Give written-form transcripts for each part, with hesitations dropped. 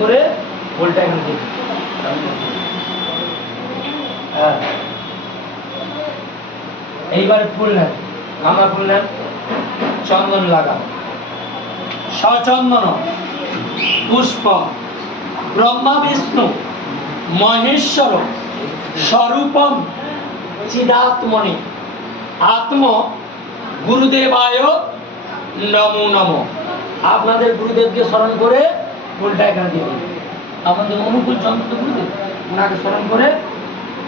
করে ফুলটা এখানে দিয়ে হ্যাঁ এইবারে ফুল নেন, আমরা ফুল নেন, চন্দন লাগা, সচন্দন পুষ্প ব্রহ্মা বিষ্ণু মহেশ্বর স্বরূপম চিদাত্মনি আত্ম গুরুদেবায় নমো নমঃ। আপনাদের গুরুদেবকে স্মরণ করে ফুলটা এখানে দিয়ে দিন। আমাদের অনুকূল চন্দ্র তো গুরুদেব, ওনাকে স্মরণ করে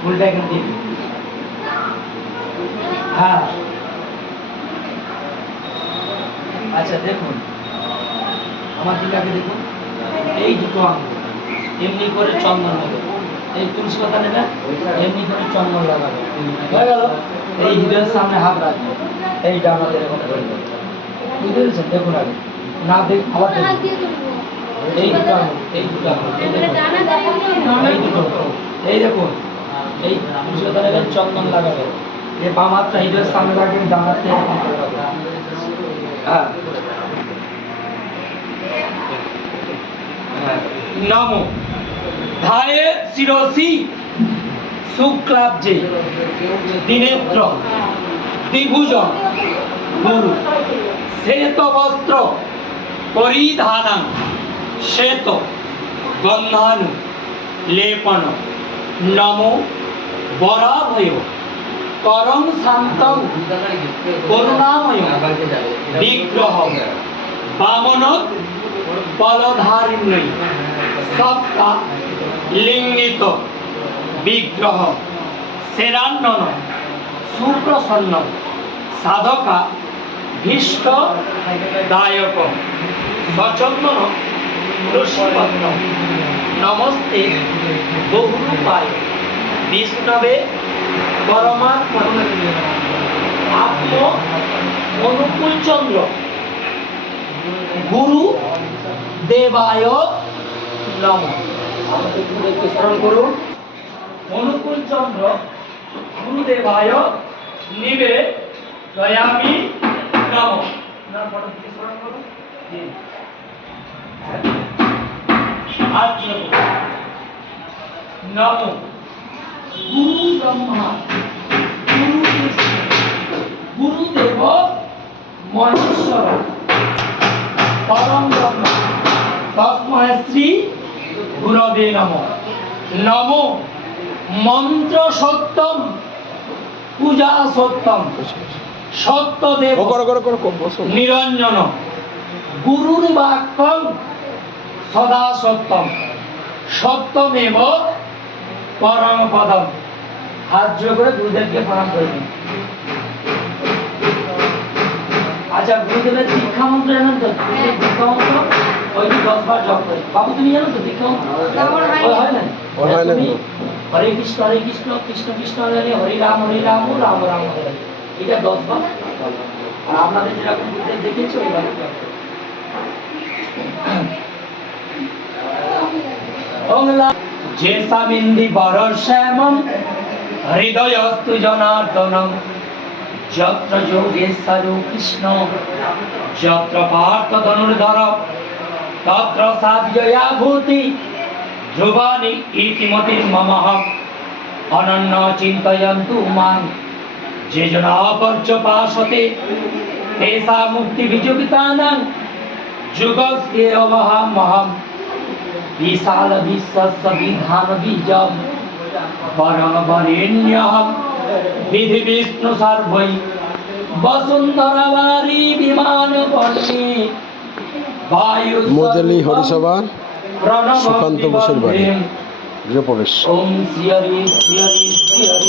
ফুলটা এখানে দিয়ে দিন। হ্যাঁ আচ্ছা দেখুন, আমার দিকে দেখুন, এই দুটো আঙুল এমনি করে চন্দন নেবে, এই তুলসী পাতা নেবে, এমনি করে চন্দন লাগাবে, হয়ে গেল। এই হৃদয়ের সামনে হাত রাখবে, এইটা আমাদের এখন করবে, বুঝতে পেরেছেন? দেখুন আগে না দেখ, আবার দেখুন, এই দুটো আঙুল, এই দুটো আঙুল, এই দেখুন, এই দুটো, এই দেখুন, এই তুলসী পাতা নেবেন, চন্দন লাগাবে, এই বাম হাতটা হৃদয়ের সামনে রাখবেন, ডান হাতটা এরকম করে রাখবেন। হ্যাঁ নমো ধায়ে শিরসি শুক্লাব্জে দিনেত্র দ্বিভুজং গুরু শ্বেত বস্ত্র পরিধানং শ্বেত গন্ধানু লেপন নমো বরাভয় করং শান্তং করুণাময় বিগ্রহ বামন বলধারিণ্যই সপ্তা লিঙ্গিত বিগ্রহ সেরান্নন সুপ্রসন্ন সাধকা ভীষ্ট দায়ক সচন্দন তুলসীপত্র নমস্তে বহুরূপায় বিষ্ণবে পরমাত্মনে আত্ম অনুকূল চন্দ্র গুরু দেবায় নমঃ। আমাদের গুরুদেবকে স্মরণ করুন। অনুকূল চন্দ্র গুরুদেবায় নিবে দয়ামি নমঃ। না পরবর্তী স্মরণ করুন। আচ্ছা নমঃ গুরু ব্রহ্মা গুরু বিষ্ণু গুরুদেব মহেশ্বর পরম ব্রহ্ম তস্মৈ শ্রী গুরবে নমঃ। নমো মন্ত্র সত্যম পূজা সত্যম সত্যদেব নিরঞ্জন গুরুর বাক্যং সদা সত্যম সত্যমেব পরম পদম। হাত জোড় করে গুরুদেবকে প্রণাম করে দিন। আচ্ছা গুরুদেবের দীক্ষা মন্ত্র জানেন তো? দীক্ষা মন্ত্র ওই 10 বার জপ করে। বাবু তুমি জানো তো দীক্ষা মন্ত্র? হয় না? তুমি হরে কৃষ্ণ কৃষ্ণ কৃষ্ণ হরে হরে রাম রাম রাম হরে। এটা 10 বার। আর আপনাদের যেরকম গুরুদেব দেখিয়েছে ওইভাবে জপ করে। ওংলা যে সামিন্দি বরশ্যামম হৃদয়স্তু জনার্দনম যত্র যোগেশ্বর কৃষ্ণ যত্র পার্থ ধনুর্ধর তত্র সাধ্যয়া ভূতি ধ্রুবানি ইতিমতি মমঃ অনন্য চিন্তয়ন্তু মাং যে জন অপর্যপাসতে তেষা মুক্তি বিযোগিতানাং যুগস্যেবহমহম বিশাল বিশ্বস্য বিধান বীজম পরম বরেণ্যহম বিধি বিষ্ণু সর্বৈ বসুন্ধরাবারি বিমান পর্ণে বায়ু মোদেলি হরিসভা সুকান্ত বোসের বাড়ি গৃহপ্রবেশ। ওম শ্রী হরি শ্রী হরি শ্রী হরি।